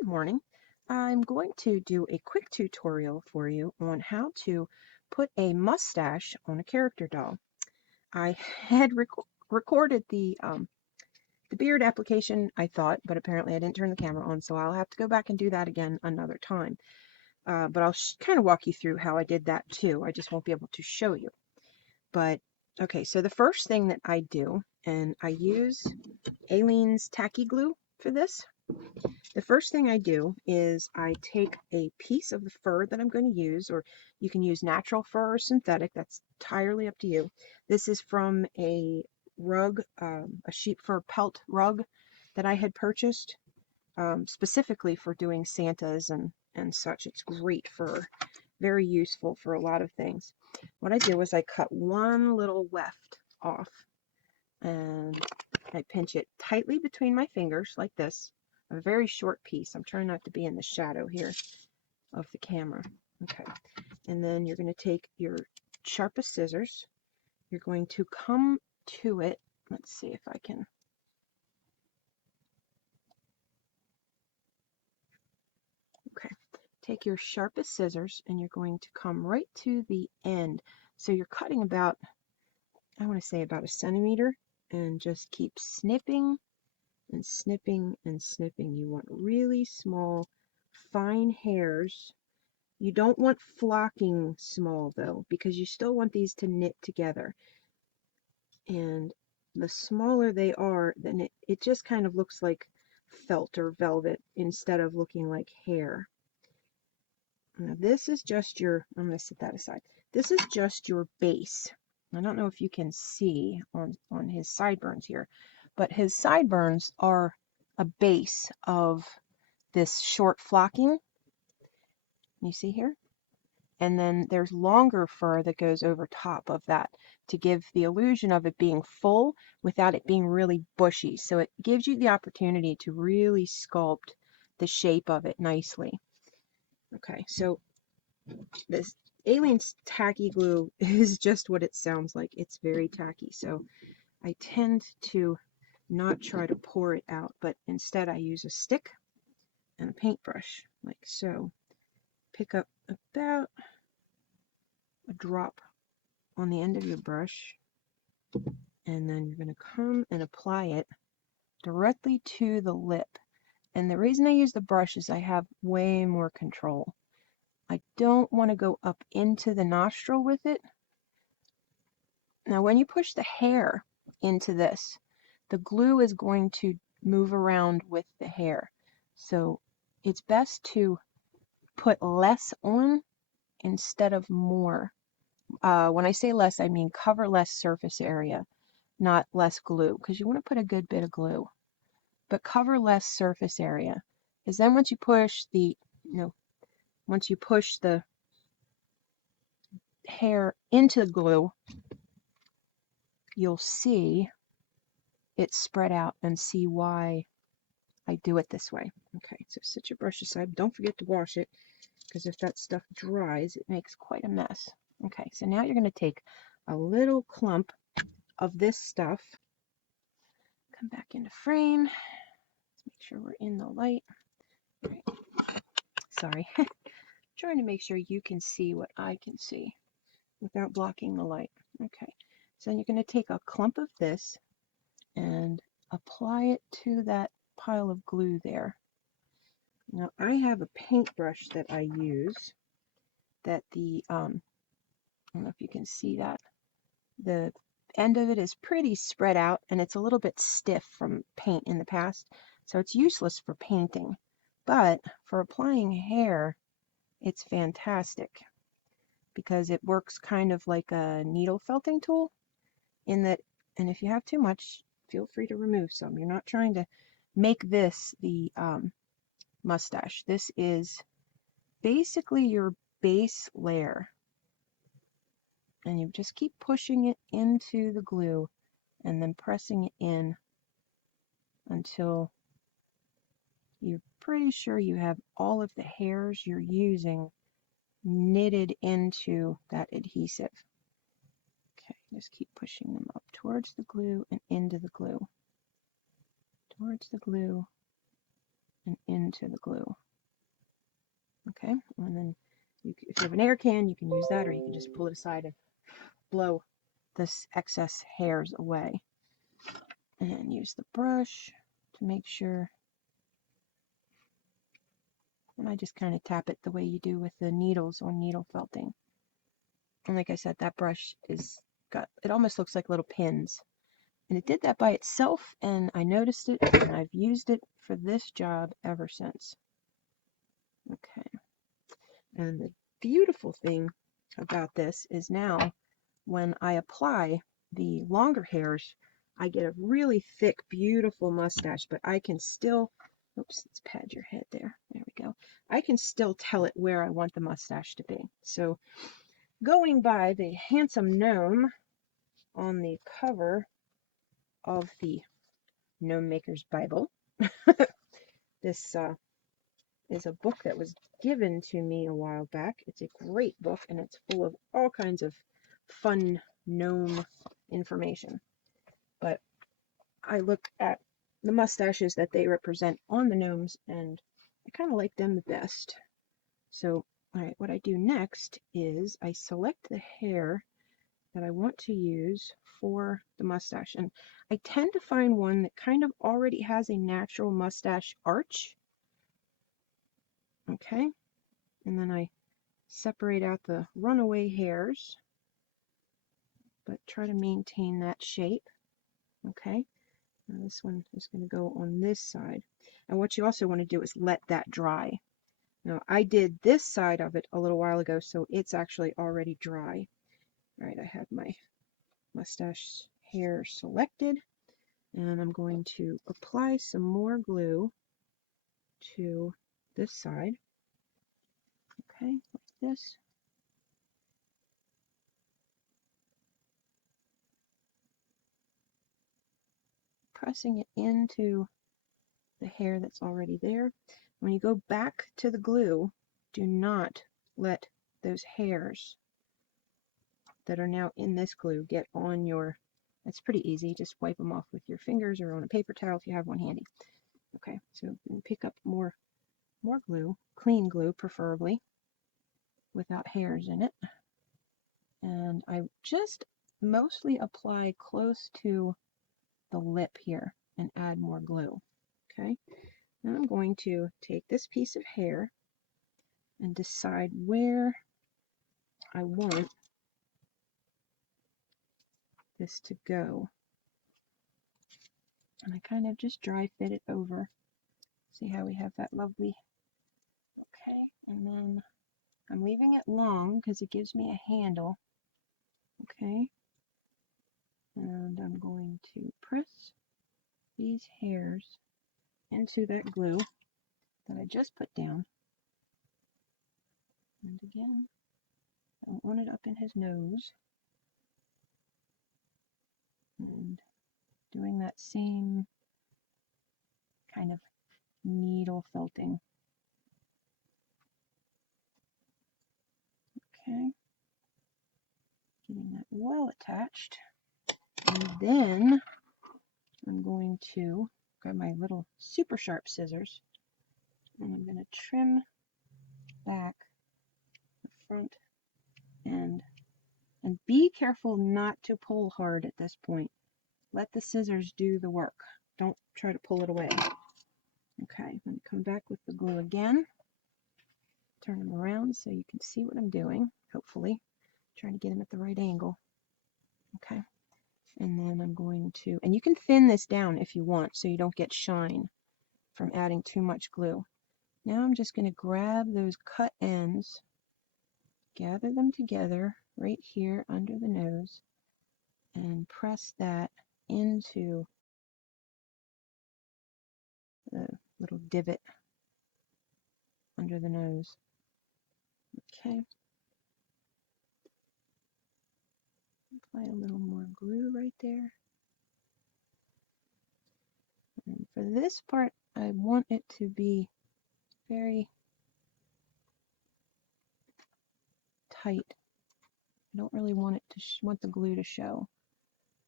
Good morning. I'm going to do a quick tutorial for you on how to put a mustache on a character doll. I had recorded the beard application, I thought, but apparently I didn't turn the camera on, so I'll have to go back and do that again another time. But I'll kind of walk you through how I did that too. I just won't be able to show you. But okay, so the first thing that I do, and I use Aleene's tacky glue for this. The first thing I do is I take a piece of the fur that I'm going to use, or you can use natural fur or synthetic, that's entirely up to you. This is from a rug, a sheep fur pelt rug that I had purchased specifically for doing Santas and such. It's great fur, very useful for a lot of things. What I do is I cut one little weft off and I pinch it tightly between my fingers like this. A very short piece. I'm trying not to be in the shadow here of the camera. Okay. And then you're going to take your sharpest scissors. You're going to come to it. Let's see if I can. Okay. Take your sharpest scissors and you're going to come right to the end. So you're cutting about, I want to say about a centimeter, and just keep snipping and snipping and snipping. You want really small, fine hairs. You don't want flocking small though, because you still want these to knit together. And the smaller they are, then it just kind of looks like felt or velvet instead of looking like hair. Now this is just your, I'm going to set that aside. This is just your base. I don't know if you can see on his sideburns here, but his sideburns are a base of this short flocking. You see here? And then there's longer fur that goes over top of that to give the illusion of it being full without it being really bushy. So it gives you the opportunity to really sculpt the shape of it nicely. Okay, so this Aleene's tacky glue is just what it sounds like. It's very tacky. So I tend to not try to pour it out, but instead I use a stick and a paintbrush, like so. Pick up about a drop on the end of your brush, and then you're going to come and apply it directly to the lip. And the reason I use the brush is I have way more control. I don't want to go up into the nostril with it. Now when you push the hair into this, the glue is going to move around with the hair. So it's best to put less on instead of more. When I say less, I mean cover less surface area, not less glue, because you want to put a good bit of glue. But cover less surface area, because then once you push the, once you push the hair into the glue, you'll see it spread out and see why I do it this way. Okay, so set your brush aside. Don't forget to wash it, because if that stuff dries, it makes quite a mess. Okay, so now you're going to take a little clump of this stuff. Come back into frame. Let's make sure we're in the light. Right. Sorry. Trying to make sure you can see what I can see without blocking the light. Okay, so you're going to take a clump of this and apply it to that pile of glue there. Now I have a paintbrush that I use that I don't know if you can see that. The end of it is pretty spread out and it's a little bit stiff from paint in the past, so it's useless for painting. But for applying hair, it's fantastic because it works kind of like a needle felting tool in that, and if you have too much, feel free to remove some. You're not trying to make this the mustache. This is basically your base layer. And you just keep pushing it into the glue and then pressing it in until you're pretty sure you have all of the hairs you're using knitted into that adhesive. Okay, just keep pushing them up towards the glue and into the glue. Towards the glue and into the glue. Okay, and then if you have an air can, you can use that, or you can just pull it aside and blow this excess hairs away. And use the brush to make sure. And I just kind of tap it the way you do with the needles on needle felting. And like I said, that brush it almost looks like little pins. And it did that by itself, and I noticed it, and I've used it for this job ever since. Okay. And the beautiful thing about this is now when I apply the longer hairs, I get a really thick, beautiful mustache, but I can still, oops, let's pad your head there. There we go. I can still tell it where I want the mustache to be. So going by the handsome gnome on the cover of the Gnome Maker's Bible, this is a book that was given to me a while back. It's a great book, and it's full of all kinds of fun gnome information. But I look at the mustaches that they represent on the gnomes, and I kind of like them the best. So, all right, what I do next is I select the hair that I want to use for the mustache. And I tend to find one that kind of already has a natural mustache arch. Okay, and then I separate out the runaway hairs, but try to maintain that shape. Okay, now this one is going to go on this side. And what you also want to do is let that dry. Now, I did this side of it a little while ago, so it's actually already dry. All right, I have my mustache hair selected, and I'm going to apply some more glue to this side. Okay, like this. Pressing it into the hair that's already there. When you go back to the glue, do not let those hairs that are now in this glue get on your, it's pretty easy, just wipe them off with your fingers or on a paper towel if you have one handy. Okay, so pick up more glue, clean glue preferably, without hairs in it. And I just mostly apply close to the lip here and add more glue. Okay, now I'm going to take this piece of hair and decide where I want this to go. And I kind of just dry fit it over. See how we have that lovely, okay, and then I'm leaving it long because it gives me a handle, okay, and I'm going to press these hairs into that glue that I just put down. And again, I don't want it up in his nose. And doing that same kind of needle felting. Okay, getting that well attached. And then I'm going to grab my little super sharp scissors, and I'm going to trim back the front end. And be careful not to pull hard at this point. Let the scissors do the work. Don't try to pull it away. Okay, I'm going to come back with the glue again. Turn them around so you can see what I'm doing, hopefully. Trying to get them at the right angle. Okay, and then I'm going to, and you can thin this down if you want so you don't get shine from adding too much glue. Now I'm just going to grab those cut ends, gather them together right here under the nose, and press that into the little divot under the nose. Okay. Apply a little more glue right there. And for this part, I want it to be very tight. I don't really want it to want the glue to show.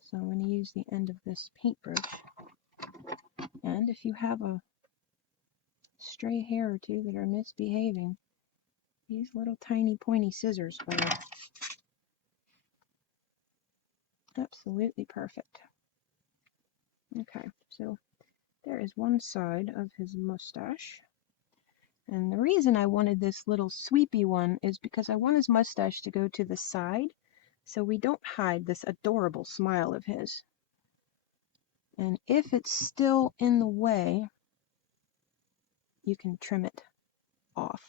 So I'm going to use the end of this paintbrush. And if you have a stray hair or two that are misbehaving. These little tiny pointy scissors are absolutely perfect. Okay, so there is one side of his mustache. And the reason I wanted this little sweepy one is because I want his mustache to go to the side so we don't hide this adorable smile of his. And if it's still in the way, you can trim it off.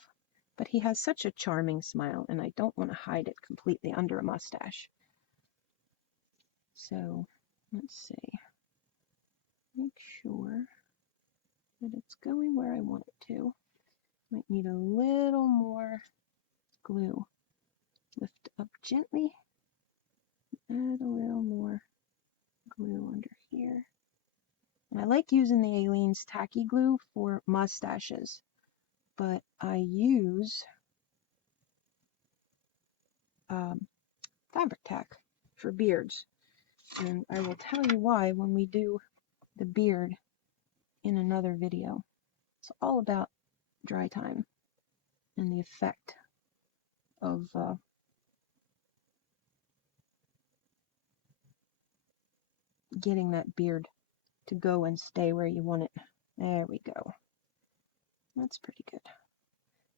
But he has such a charming smile, and I don't want to hide it completely under a mustache. So, let's see. Make sure that it's going where I want it to. Might need a little more glue. Lift up gently. Add a little more glue under here. And I like using the Aleene's tacky glue for mustaches, but I use fabric tack for beards. And I will tell you why when we do the beard in another video. It's all about dry time and the effect of getting that beard to go and stay where you want it. There we go. That's pretty good.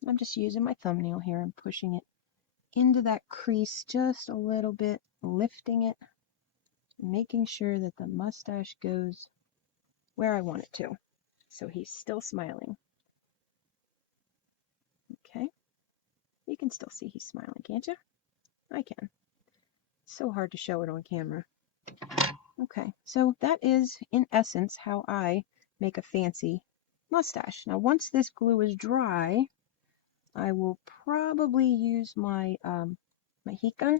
I'm just using my thumbnail here and pushing it into that crease just a little bit, lifting it, making sure that the mustache goes where I want it to. So he's still smiling. Okay. You can still see he's smiling, can't you? I can. It's so hard to show it on camera. Okay, so that is, in essence, how I make a fancy mustache. Now, once this glue is dry, I will probably use my, my heat gun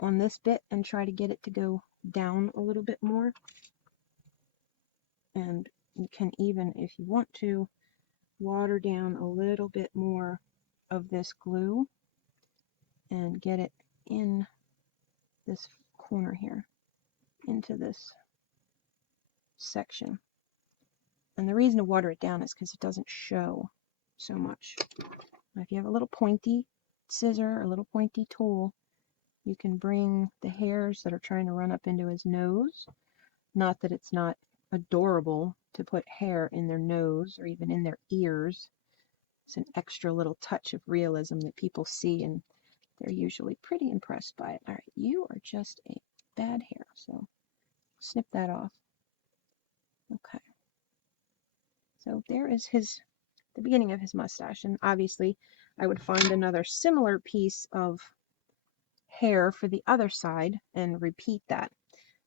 on this bit and try to get it to go down a little bit more. And you can even, if you want to, water down a little bit more of this glue and get it in this corner here, into this section. And the reason to water it down is because it doesn't show so much. Now, if you have a little pointy scissor or a little pointy tool, you can bring the hairs that are trying to run up into his nose. Not that it's not adorable to put hair in their nose or even in their ears. It's an extra little touch of realism that people see, and they're usually pretty impressed by it. All right, you are just a bad hair, so snip that off. Okay. So there is the beginning of his mustache, and obviously I would find another similar piece of hair for the other side and repeat that.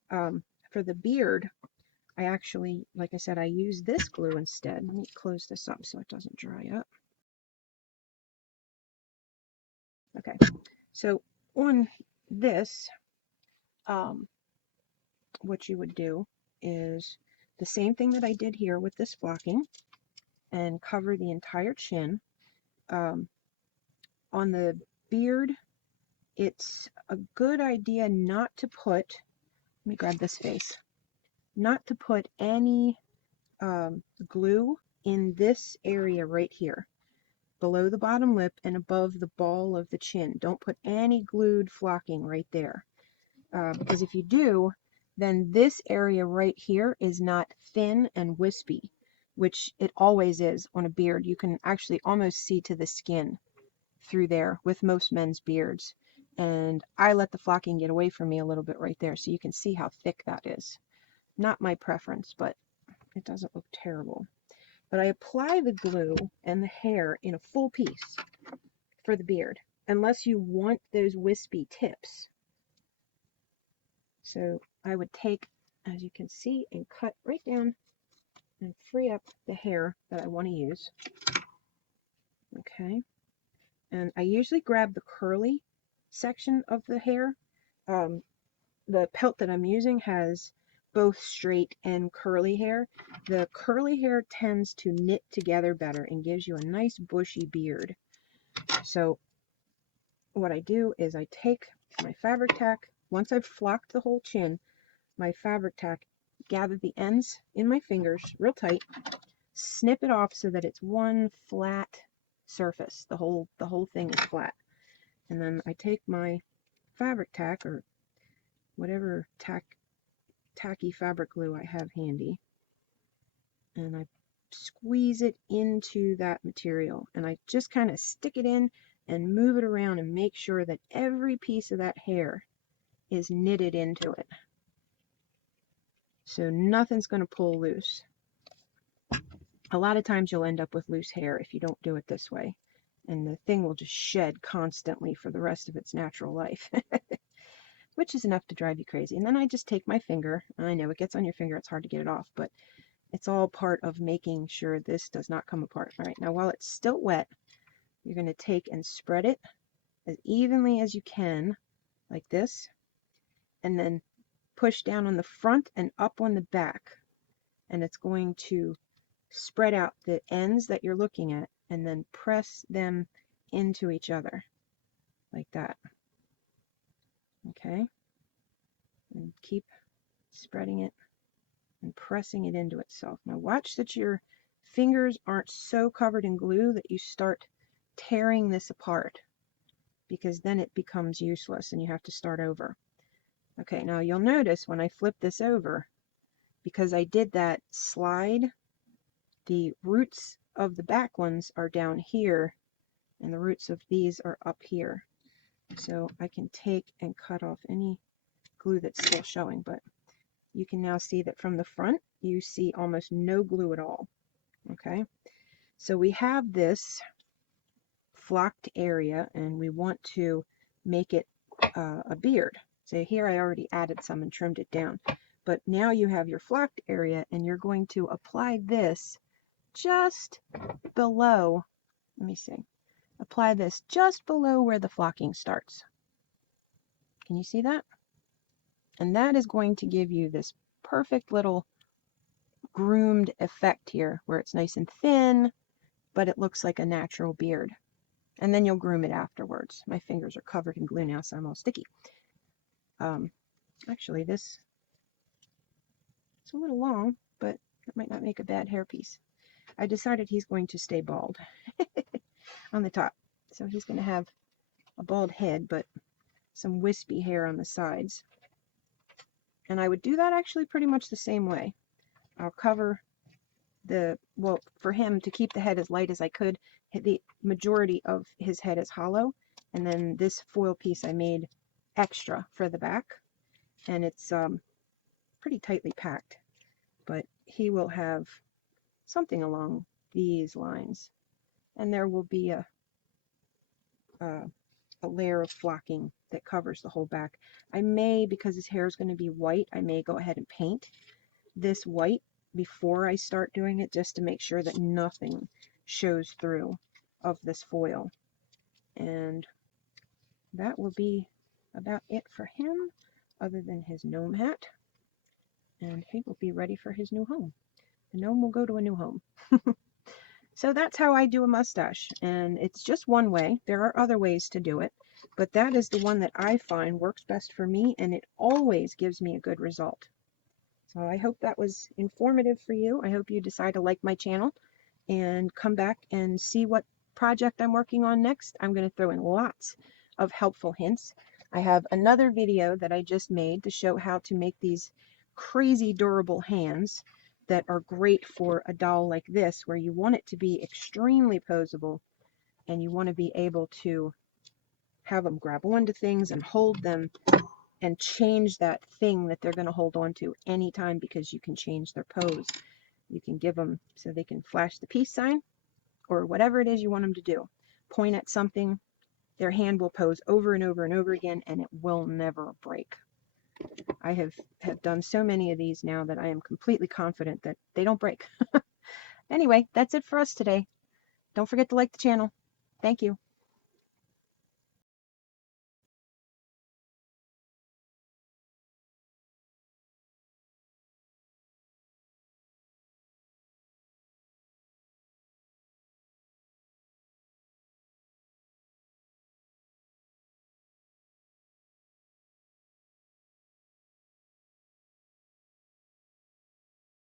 For the beard, I actually, like I said, I use this glue instead. Let me close this up so it doesn't dry up. Okay, so on this, what you would do is the same thing that I did here with this flocking, and cover the entire chin. On the beard, it's a good idea not to put, let me grab this face, not to put any glue in this area right here, below the bottom lip and above the ball of the chin. Don't put any glued flocking right there. Because if you do, then this area right here is not thin and wispy, which it always is on a beard. You can actually almost see to the skin through there with most men's beards. And I let the flocking get away from me a little bit right there, so you can see how thick that is. Not my preference, but it doesn't look terrible. But I apply the glue and the hair in a full piece for the beard, unless you want those wispy tips. So I would take, as you can see, and cut right down and free up the hair that I want to use. Okay. And I usually grab the curly section of the hair. The pelt that I'm using has both straight and curly hair. The curly hair tends to knit together better and gives you a nice bushy beard. So what I do is I take my fabric tack, once I've flocked the whole chin, my fabric tack, gather the ends in my fingers real tight, snip it off so that it's one flat surface. The whole thing is flat. And then I take my fabric tack or whatever tacky fabric glue I have handy, and I squeeze it into that material, and I just kind of stick it in and move it around and make sure that every piece of that hair is knitted into it. So nothing's going to pull loose. A lot of times you'll end up with loose hair if you don't do it this way, and the thing will just shed constantly for the rest of its natural life, which is enough to drive you crazy. And then I just take my finger, and I know it gets on your finger, it's hard to get it off, but it's all part of making sure this does not come apart. All right, now while it's still wet, you're going to take and spread it as evenly as you can, like this, and then push down on the front and up on the back, and it's going to spread out the ends that you're looking at and then press them into each other like that. Okay, and keep spreading it and pressing it into itself. Now watch that your fingers aren't so covered in glue that you start tearing this apart, because then it becomes useless and you have to start over. Okay, now you'll notice when I flip this over, because I did that slide, the roots of the back ones are down here and the roots of these are up here. So I can take and cut off any glue that's still showing, but you can now see that from the front you see almost no glue at all. Okay, so we have this flocked area and we want to make it a beard. So here I already added some and trimmed it down, but now you have your flocked area and you're going to apply this just below, let me see, apply this just below where the flocking starts. Can you see that? And that is going to give you this perfect little groomed effect here where it's nice and thin, but it looks like a natural beard. And then you'll groom it afterwards. My fingers are covered in glue now, so I'm all sticky. Actually, this is a little long, but it might not make a bad hairpiece. I decided he's going to stay bald on the top. So he's going to have a bald head, but some wispy hair on the sides. And I would do that actually pretty much the same way. I'll cover the, well, for him to keep the head as light as I could, the majority of his head is hollow. And then this foil piece I made extra for the back. And it's pretty tightly packed. But he will have something along these lines. And there will be a layer of flocking that covers the whole back. I may, because his hair is going to be white, I may go ahead and paint this white before I start doing it, just to make sure that nothing shows through of this foil. And that will be about it for him, other than his gnome hat. And he will be ready for his new home. The gnome will go to a new home. So that's how I do a mustache, and it's just one way. There are other ways to do it, but that is the one that I find works best for me, and it always gives me a good result. So I hope that was informative for you. I hope you decide to like my channel and come back and see what project I'm working on next. I'm going to throw in lots of helpful hints. I have another video that I just made to show how to make these crazy durable hands that are great for a doll like this, where you want it to be extremely posable and you want to be able to have them grab onto things and hold them and change that thing that they're going to hold on to anytime, because you can change their pose. You can give them so they can flash the peace sign or whatever it is you want them to do. Point at something, their hand will pose over and over and over again, and it will never break. I have done so many of these now that I am completely confident that they don't break. Anyway, that's it for us today. Don't forget to like the channel. Thank you.